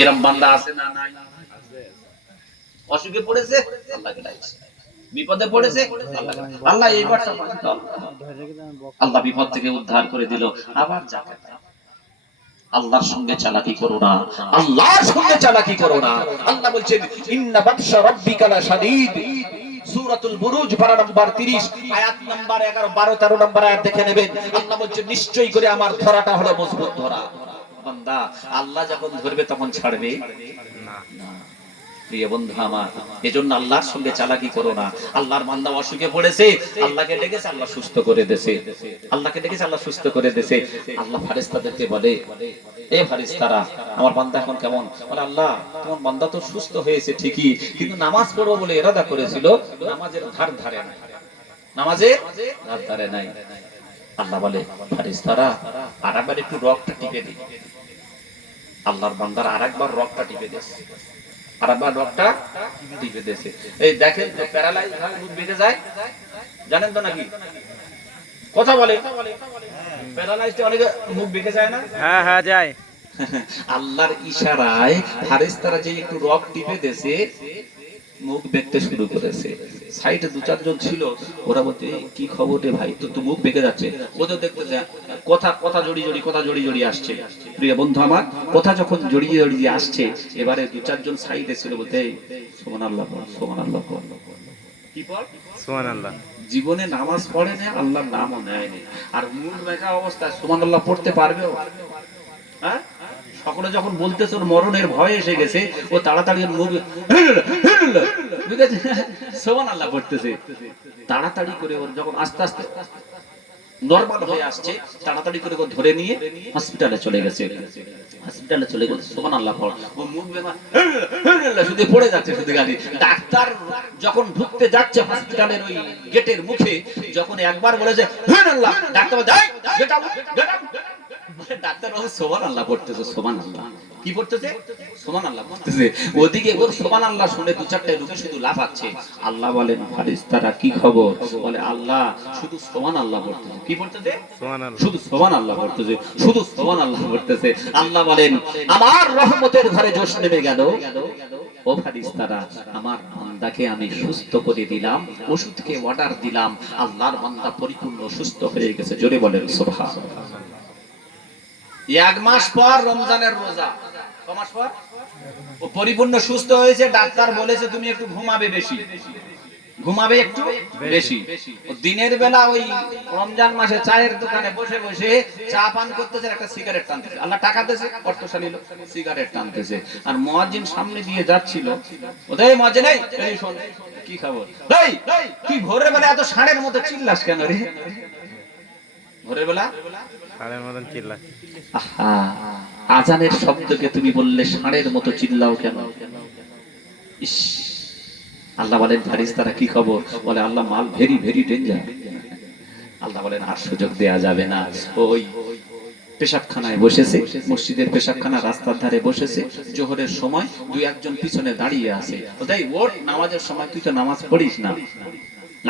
এরকম বান্দা আছে না নাই? অসুখে পড়েছে, আল্লাহকে ডাকছে। বিপদে পড়েছে, আল্লাহ এইবার আল্লাহ বিপদ থেকে উদ্ধার করে দিল। আবার যাকে আল্লাহর সঙ্গে চালাকি করো না, আল্লাহর সঙ্গে চালাকি করো না। আল্লাহ বলছেন ইন্না বাতশা রাব্বিকা লাশাদীদ। সূরাতুল বুরুজ পারা নাম্বার 30 আয়াত নাম্বার 11 12 13 নাম্বার আয়াত দেখে নেবেন। আল্লাহ বলছেন নিশ্চয়ই করে আমার ধরাটা হলো মজবুত ধরা। বান্দা আল্লাহ যখন ধরবে তখন ছাড়বে না। প্রিয় বন্ধু আমার, এজন্য আল্লাহর সঙ্গে চালাকি করো না। আল্লাহর বান্দা অসুখে পড়েছে, আল্লাহকে ডেকেছে, আল্লাহ সুস্থ করে দেছে। আল্লাহকে ডেকেছে, আল্লাহ সুস্থ করে দেছে। আল্লাহ ফেরেশতাদেরকে বলে, এ ফেরেশতারা, আমার বান্দা এখন কেমন? বলে আল্লাহ তোমার বান্দা তো সুস্থ হয়েছে ঠিকই, কিন্তু নামাজ পড়বো বলে ইরাদা করেছিল, নামাজের ধার ধারে নাই, নামাজের ধার ধারে নাই। আল্লাহ বলে ফেরেশতারা আরেকবার একটু রগটা টিপে দিই। আল্লাহর বান্দার আরেকবার রগটা টিপে দিয়েছে, আরেকবার রগটা টিপে দিয়েছে। এই দেখেন তো প্যারালাইজ হয়, মুখ বেঁকে যায়, জানেন তো নাকি? কথা বলে প্যারালাইজড অনেকে মুখ বেঁকে যায় না? হ্যাঁ হ্যাঁ যায়। আল্লাহর ইশারায় ফেরেশতারা যে একটু রগ টিপে দেছে, মুখ বেঁকতে শুরু করেছে। সাইডে দু চারজন ছিল, ওরা বলতে কি খবর রে ভাই, তো মুখ বেঁকে যাচ্ছে। ওদের দেখতে কথা কথা জড়িয়ে আসছে। প্রিয় বন্ধু আমার, কথা যখন জড়িয়ে আসছে, এবারে দু চারজন সাইডে ছিল, বলতে সুবহানাল্লাহ সুবহানাল্লাহ। কি বল? সুবহানাল্লাহ। জীবনে নামাজ পড়ে না, আল্লাহর নামও নেয়নি, আর মুখ বেঁকা অবস্থায় সুবহানাল্লাহ পড়তে পারবে? হ্যাঁ, সকলে যখন বলতেছে ওর মরণের ভয় এসে গেছে, ও তাড়াতাড়ি মুখ সুবহানাল্লাহ পড়তেছে। তাড়াতাড়ি করে ওর যখন আস্তে আস্তে নরমাল হয়ে আসছে, তাড়াতাড়ি করে ওকে ধরে নিয়ে হসপিটালে চলে গেছে। হসপিটালে চলে গেছে, সুবহানাল্লাহ পড়, ও মুখ বেমা শুধু পড়ে যাচ্ছে শুধু গালি। ডাক্তার যখন ঢুকতে যাচ্ছে হসপিটালের ওই গেটের মুখে, যখন একবার বলেছে সুবহানাল্লাহ, ডাক্তার বলে এই get out get out. Doctor বলে সুবহানাল্লাহ পড়তেছে, সুবহানাল্লাহ কি পড়তেছে? সুবহানাল্লাহ পড়তেছে। ওদিকে ওর সুবহানাল্লাহ শুনে দু চারটে রোগী শুধু লাফাচ্ছে। আল্লাহ বলেন ফেরেশতারা কি খবর? বলে আল্লাহ শুধু সুবহানাল্লাহ পড়তেছে। কি পড়তেছে? সুবহানাল্লাহ। শুধু সুবহানাল্লাহ পড়তেছে, শুধু সুবহানাল্লাহ পড়তেছে। আল্লাহ বলেন আমার রহমতের ঘরে জোশ নেমে গেল। ও ফেরেশতারা, আমার বান্দাকে আমি সুস্থ করে দিলাম, ওষুধকে অর্ডার দিলাম, আল্লাহর বান্দা পরিপূর্ণ সুস্থ হয়ে গেছে। জোরে বলেন সুবহানাল্লাহ। এক মাস পর রমজানের রোজা, ক মাস পর ও পরিপূর্ণ সুস্থ হয়েছে। ডাক্তার বলেছে তুমি একটু ঘুমাবে বেশি, ঘুমাবে একটু বেশি। ও দিনের বেলা ওই রমজান মাসে চায়ের দোকানে বসে বসে চা পান করতেছে, একটা সিগারেট টানতেছে। আল্লাহ টাকা দিয়েছে, অর্থশালী লোক, সিগারেট টানতেছে। আর মুয়াজ্জিন সামনে দিয়ে যাচ্ছিল, ওই মুয়াজ্জিন এই শোন কি খবর, এই তুই ভোরের বেলা এত ষাঁড়ের মতো চিল্লাস কেন রে? ভোরের বেলা ষাঁড়ের মতন চিল্লাস? আহা, আজানের শব্দকে তুমি বললে ষাঁড়ের মতো চিল্লাও কেন? ইস, আল্লাহ বলেন ফেরেশতারা কি খবর? বলে আল্লাহ মাল ভেরি ভেরি ডেঞ্জার। আল্লাহ বলেন আর সুযোগ দেয়া যাবে না। ওই পেশাবখানায় বসেছে, মসজিদের পেশাবখানা রাস্তার ধারে বসেছে, জোহরের সময় দুই একজন পিছনে দাঁড়িয়ে আছে। ওই ওঠ, নামাজের সময় তুই তো নামাজ পড়িস না,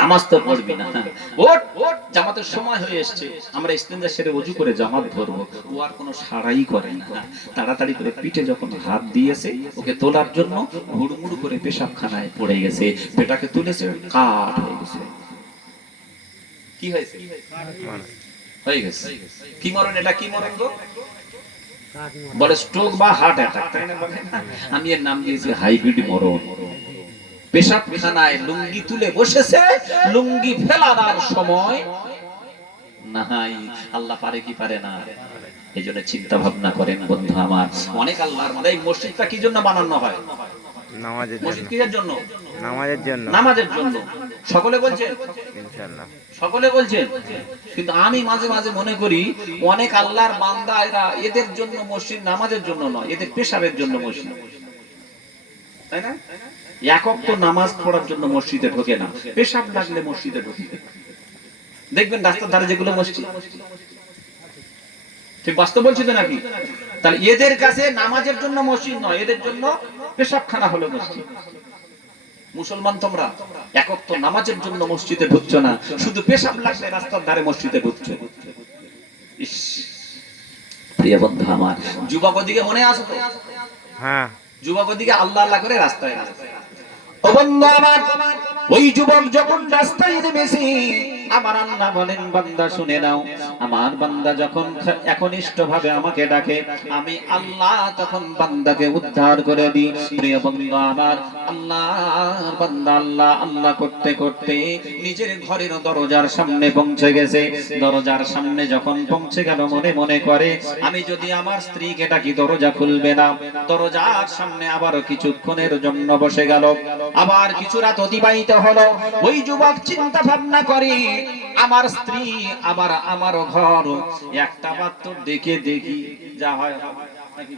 নামাজ তো পড়বি না, ওঠ ওঠ, জামাতের সময় হয়ে এসেছে, আমরা ইস্তেঞ্জা সেরে ওযু করে জামাত ধরবো। ও আর কোনো সাড়াই করে না। তাড়াতাড়ি করে পিঠে যখন হাত দিয়েছে ওকে তোলার জন্য, হুড়মুড় করে পেশাবখানায় পড়ে গেছে। পেটাকে তুলেছে, কাট হয়ে গেছে। কি হয়েছে? হয়ে গেছে। কি মরণ এটা? কি মরণ গো? বলে স্ট্রোক বা হার্ট অ্যাটাক, তাই না? বলে আমি এর নাম দিয়েছি হাইব্রিড মরণ। পেশাবখানায় লুঙ্গি তুলে বসেছে, লুঙ্গি ফেলার সময় নাই। আল্লাহ পারে কি পারে না? এই জন্য চিন্তা ভাবনা করেন বন্ধু আমার। অনেক আল্লাহর মানে এই মসজিদটা কি জন্য বানানো হয়? নামাজের জন্য। মসজিদ কিসের জন্য? নামাজের জন্য। নামাজের জন্য। সকলে বলছেন ইনশাআল্লাহ, সকলে বলছেন। কিন্তু আমি মাঝে মাঝে মনে করি অনেক আল্লাহর বান্দা এরা এদের জন্য মসজিদ নামাজের জন্য নয়, এদের পেশাবের জন্য মসজিদ, তাই না? একক তো নামাজ পড়ার জন্য মসজিদে ঢোকে না, পেশাব লাগলে মসজিদে ঢোকে। দেখবেন রাস্তার ধারে যেগুলো মসজিদ, ঠিক বাস্তব বলছি তো নাকি? তাহলে এদের কাছে নামাজের জন্য মসজিদ নয়, এদের জন্য পেশাবখানা হলো মসজিদ। মুসলমান তোমরা একক তো নামাজের জন্য মসজিদে ঢুকছো না, শুধু পেশাব লাগলে রাস্তার ধারে মসজিদে ঢুকছো। ইস, প্রিয় বন্ধু আমার, যুবক ওদিকে মনে আসো তো, হ্যাঁ যুবক ওদিকে আল্লাহ আল্লাহ করে রাস্তায় গেছে। ও বন্ধু আমার, ওই যুবক যখন রাস্তায় নেমেছে, আমার আল্লাহ বলেন বান্দা শুনে নাও, আমার বান্দা যখন একনিষ্ঠ ভাবে আমাকে ডাকে, আমি আল্লাহ তখন বান্দাকে উদ্ধার করে দিই। প্রিয় বন্ধু আমার, আল্লাহর বান্দা আল্লাহ আল্লাহ করতে করতে নিজের ঘরের দরজার সামনে পৌঁছে গেছে। দরজার সামনে যখন পৌঁছে গেল, মনে মনে করে আমি যদি আমার স্ত্রীকে ডাকি দরজা খুলবে না। দরজার সামনে আবার কিছুক্ষণের জন্য বসে গেল। আবার কিছু রাত অতিবাহিত হলো। ওই যুবক চিন্তা ভাবনা করে, আমার স্ত্রী আবার আমার ঘর, একটা মাত্র ডেকে দেখি যা হয় নাকি।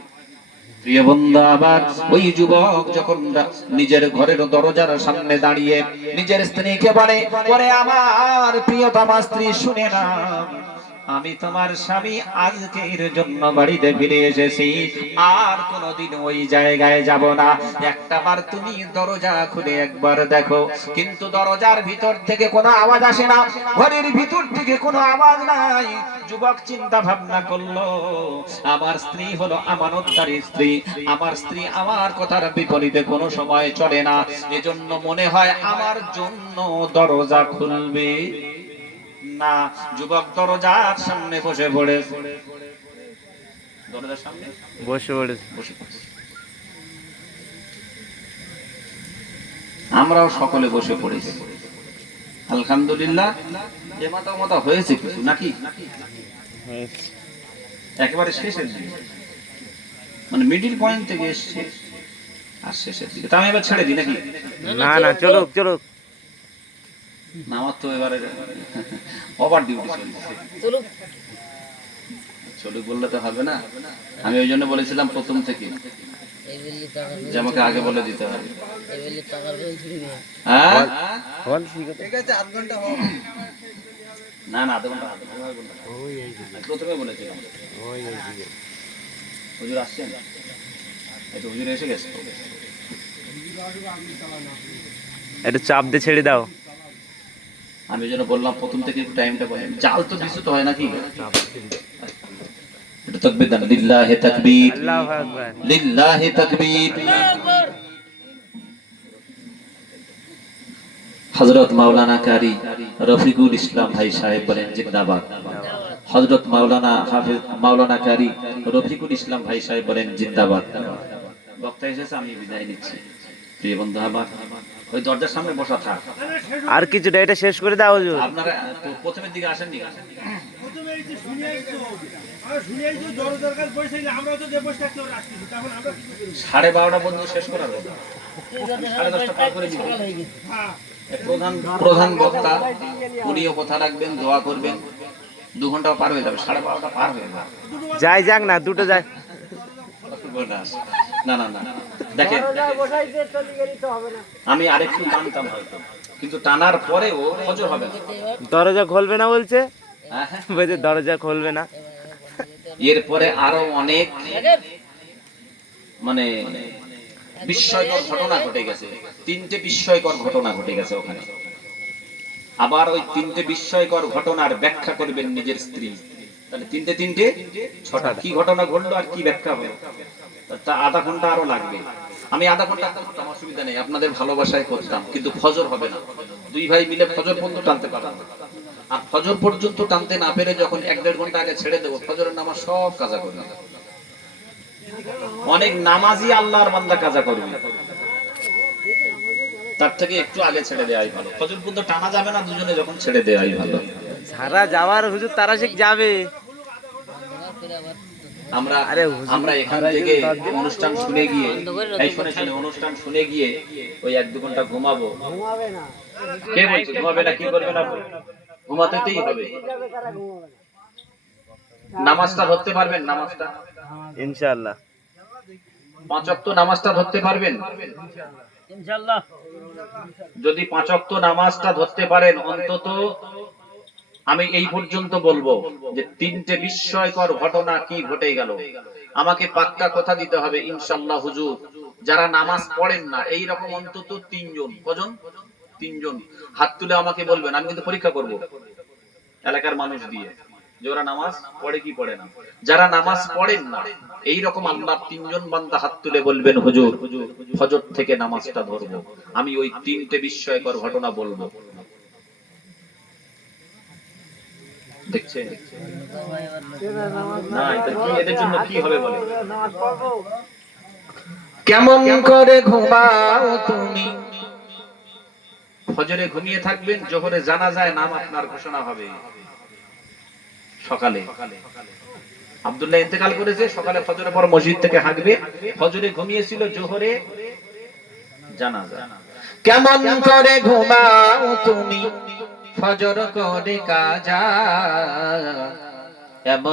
প্রিয় বন্ধু আবার, ওই যুবক যখন নিজের ঘরের দরজার সামনে দাঁড়িয়ে নিজের স্ত্রীকে বলে, ওরে আমার প্রিয়তমা স্ত্রী শুনে না, আমি তোমার স্বামী আজকের জন্য বাড়িতে ফিরে এসেছি, আর কোনোদিন ওই জায়গায় যাব না। একটাবার তুমি দরজা খুলে একবার দেখো। কিন্তু দরজার ভিতর থেকে কোনো আওয়াজ আসে না, ঘরের ভিতর থেকে কোনো আওয়াজ নাই। যুবক চিন্তা ভাবনা করলো, আমার স্ত্রী হলো আমানতদারী স্ত্রী, আমার স্ত্রী আমার কথার বিপরীতে কোনো সময় চলে না, এজন্য মনে হয় আমার জন্য দরজা খুলবে না। যুবক দরজার সামনে বসে পড়ে, দরজার সামনে বসে পড়েছে। বসে পড়েছে। আমরাও সকলে বসে পড়েছি। আলহামদুলিল্লাহ, এ মাথা মাথা হয়েছে কিছু নাকি, একেবারে শেষের দিকে, মানে মিডিল পয়েন্ট থেকে এসছে আর শেষের দিকে। তা আমি এবার ছেড়ে দিই নাকি? না না, চলুক চলুক। না, আমার তো এবারে ওভার ডিউটি চলছে। চলুক বললে তো হবে না। আমি ওই জন্য বলেছিলাম প্রথম থেকে যে আমাকে আগে বলে দিতে হবে। হ্যাঁ? না না, আধা ঘন্টা প্রথমে বলেছিলাম। হুজুর আসছেন, এই তো হুজুর এসে গেছে। একটু চাপ দিয়ে ছেড়ে দাও। আমি ওই জন্য বললাম প্রথম থেকে একটু টাইমটা বলেন। জাল তো দিছো তো হয় নাকি? এটা তাকবীর দেন, লিল্লাহি তাকবীর, আল্লাহু আকবার। লিল্লাহি তাকবীর। হযরত মাওলানা কারি রফিকুল ইসলাম ভাই সাহেব বলেন জিন্দাবাদ। হযরত মাওলানা হাফেজ মাওলানা কারি রফিকুল ইসলাম ভাই সাহেব বলেন জিন্দাবাদ। বক্তা এসেছে, আমি বিদায় নিচ্ছি। প্রিয় বন্ধু আমার, ওই দরজার সামনে বসা থাক। আর কিছুটা এটা শেষ করে দাও হুজুর। আপনারা প্রথমের দিকে আসেন নি? প্রথমে এই যে শুনিয়াই তো আর শুনিয়াই তো দরজার কাছে বসেছিলাম, আমরা তো যে বসে থাকতে আসছি, তখন আমরা কি করি? 12:30 পর্যন্ত শেষ করার কথা, 10:30 পার করে দিতে। হ্যাঁ, প্রধান বক্তা উনিও কথা রাখবেন, দোয়া করবেন। 2 ঘন্টা পার হয়ে যাবে, 12:30 পার হয়ে যাবে। যাই যাক না, দুটো যাক। না না না, দেখেন আমি আরেকটু টানতাম হয়তো, কিন্তু টানার পরেও ফজর হবে না। দরজা খুলবে না বলছে, হ্যাঁ হ্যাঁ, বলছে দরজা খুলবে না। এরপরে আরো অনেক মানে বিস্ময়কর ঘটনা ঘটে গেছে। 3টে বিস্ময়কর ঘটনা ঘটে গেছে ওখানে। আবার ওই 3টে বিস্ময়কর ঘটনার ব্যাখ্যা করবেন নিজের স্ত্রী। তাহলে 3টে 6টা কি ঘটনা ঘটলো আর কি ব্যাখ্যা হলো, তা আধা ঘন্টা আরো লাগবে। আমি আধা ঘন্টা করতাম, অসুবিধা নেই, আপনাদের ভালোবাসায় করতাম, কিন্তু ফজর হবে না। 2 ভাই মিলে ফজর পর্যন্ত টানতে পারতাম। আর ফজর পর্যন্ত টানতে না পেরে যখন 1-1.5 ঘন্টা আগে ছেড়ে দেবো, ফজরের নামাজ সব কাজা করবে। অনেক নামাজি আল্লাহর বান্দা কাজা করবে, তার থেকে একটু আগে ছেড়ে দেওয়াই ভালো। ফজর পর্যন্ত টানা যাবে না, দুজনে যখন ছেড়ে দেওয়াই ভালো। সারা যাওয়ার হুজুর তারা সে যাবে। আমরা এখান থেকে অনুষ্ঠান শুনে গিয়ে, এই শুনে অনুষ্ঠান শুনে গিয়ে ওই 1-2 ঘন্টা ঘুমাবো। কে বলছে ঘুমাবে না? কি করবে না? ঘুমাতেই হবে। নামাজটা ধরতে পারবেন? নামাজটা ইনশাআল্লাহ 5 ওয়াক্ত নামাজটা ধরতে পারবেন? ইনশাআল্লাহ। যদি 5 ওয়াক্ত নামাজটা ধরতে পারেন, অন্তত আমি এই পর্যন্ত বলবো যে 3টে বিস্ময়কর ঘটনা কি ঘটে গেল। আমাকে পাক্কা কথা দিতে হবে ইনশাআল্লাহ হুজুর, যারা নামাজ পড়েন না এই রকম অন্তত 3 জন। কজন? 3 জন হাত তুলে আমাকে বলবেন, আমি কিন্তু পরীক্ষা করব এলাকার মানুষ দিয়ে। যে ওরা নামাজ পড়ে কি পড়ে না। যারা নামাজ পড়েন না, এই রকম আল্লাহর তিনজন বান্দা হাত তুলে বলবেন, হুজুর ফজর থেকে নামাজটা ধরবো, আমি ওই তিনটে বিস্ময়কর ঘটনা বলবো। দেখছেন না, এটা কি, এদের জন্য কি হবে বলে? কেমন করে ঘুমাও তুমি, ফজরে ঘুমিয়ে থাকবেন, জোহরে জানাজায় নাম আপনার ঘোষণা হবে। সকালে আব্দুল্লাহ ইন্তেকাল করেছে, সকালে ফজরের পর মসজিদ থেকে হাঁকবে, ফজরে ঘুমিয়েছিল, জোহরে জানাজা। কেমন করে ঘুমাও তুমি, ফজর করে কাজা, এমন